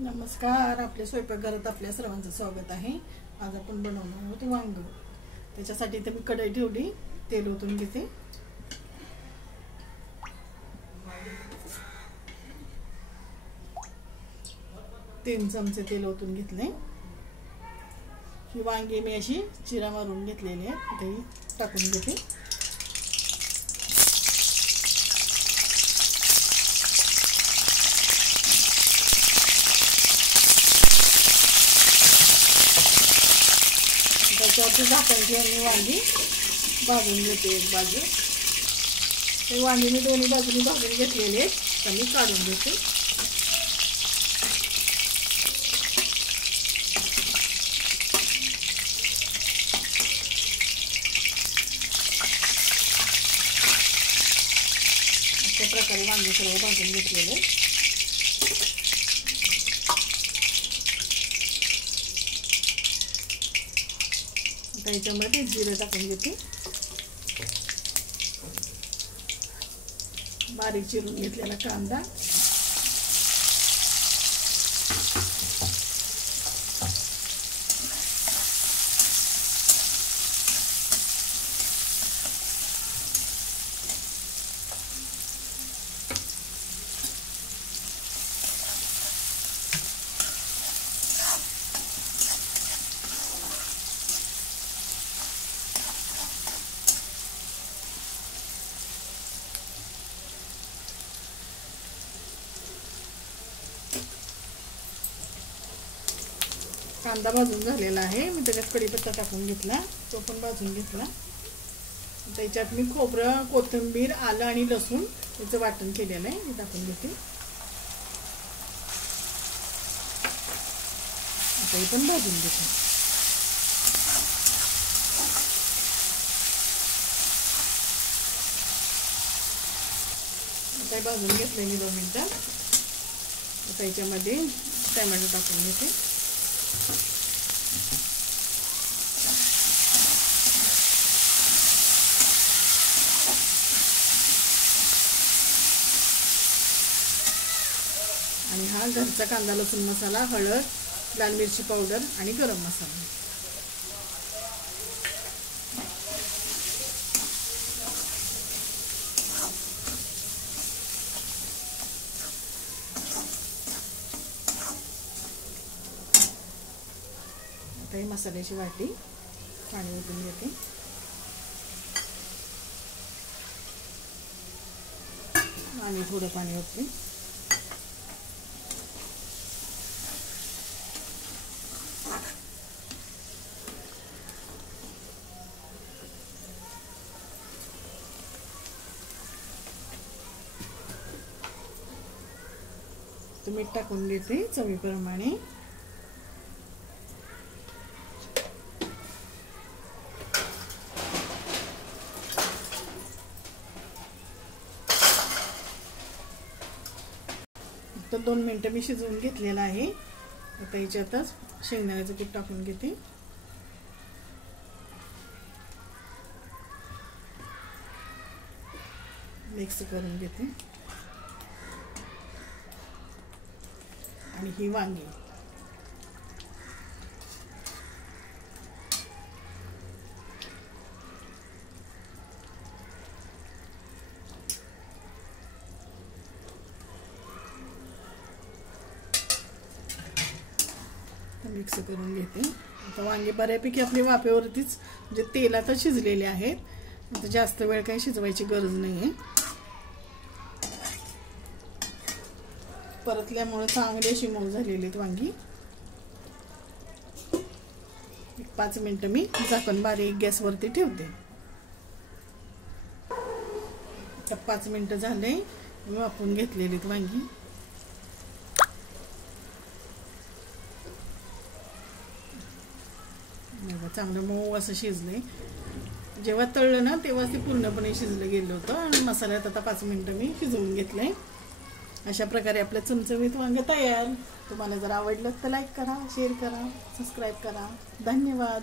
नमस्कार, आपल्या स्वयंपाकघरात आपल्या सर्वांचं स्वागत आहे। आज आपण बनवणार आहोत वांग। त्याच्यासाठी इथे मी कढई ठेवली, तेल ओतून घेते। 3 चमचे तेल ओतून घेतले। ही वांगी मी अशी चिरा मारून घेतलेली आहे, ते टाकून घेते। त्याच्यावरती झाकण ठेवून वांगी भाजून घेते एक बाजू। हे वांगी मी दोन्ही बाजूनी भाजून घेतलेले आहेत, तर मी काढून घेते। अशा प्रकारे वांगी सर्व भाजून घेतलेले आहेत। त्याच्यामध्ये जिरे टाकून घेते, बारीक चिरून घेतलेला कांदा, कांदा भाजून झालेला आहे। मी त्याच्यात कढीपत्ता टाकून घेतला, तो पण भाजून घेतला। त्याच्यात मी खोबरं, कोथिंबीर, आलं आणि लसूण याचं वाटण केलेलं आहे, हे टाकून घेते। आता हे पण भाजून घेते। आता भाजून घेतले मी 2 मिनिटं। आता याच्यामध्ये टोमॅटो टाकून घेते। आणि हा घरचा कांदा लसूण मसाला, हळद, लाल मिरची पावडर आणि गरम मसाला। आता ही मसाल्याची वाटी पाणी ओतून घेते। आणि थोडं पाणी ओतते। मीठ टाकून घेते चवीप्रमाणे। तर 2 मिनिटं मी शिजवून घेतलेला आहे। आता याच्यातच शेंगदाण्याचं पीठ टाकून घेते। मिक्स करून घेते। आणि ही वांगी मिक्स करून घेते। आता वांगे बऱ्यापैकी आपली वाफेवरतीच म्हणजे तेलातच शिजलेले आहेत, आता जास्त वेळ काही शिजवायची गरज नाहीये। परतल्यामुळे चांगली अशी मऊ झालेली आहेत वांगी। 5 मिनिटं मी झाकण बारीक गॅसवरती ठेवते। आता 5 मिनिटं झाले, मी वाफवून घेतलेली आहेत वांगी। चांगलं मऊ असं शिजले। जेव्हा तळलं ना तेव्हा ते पूर्णपणे शिजलं गेलं होतं। आणि मसाल्यात आता 5 मिनिटं मी शिजवून घेतलंय। अशा प्रकारे आपलं चमचमीत वांग तयार। तुम्हाला जर आवडलं तर लाईक करा, शेअर करा, सबस्क्राईब करा। धन्यवाद।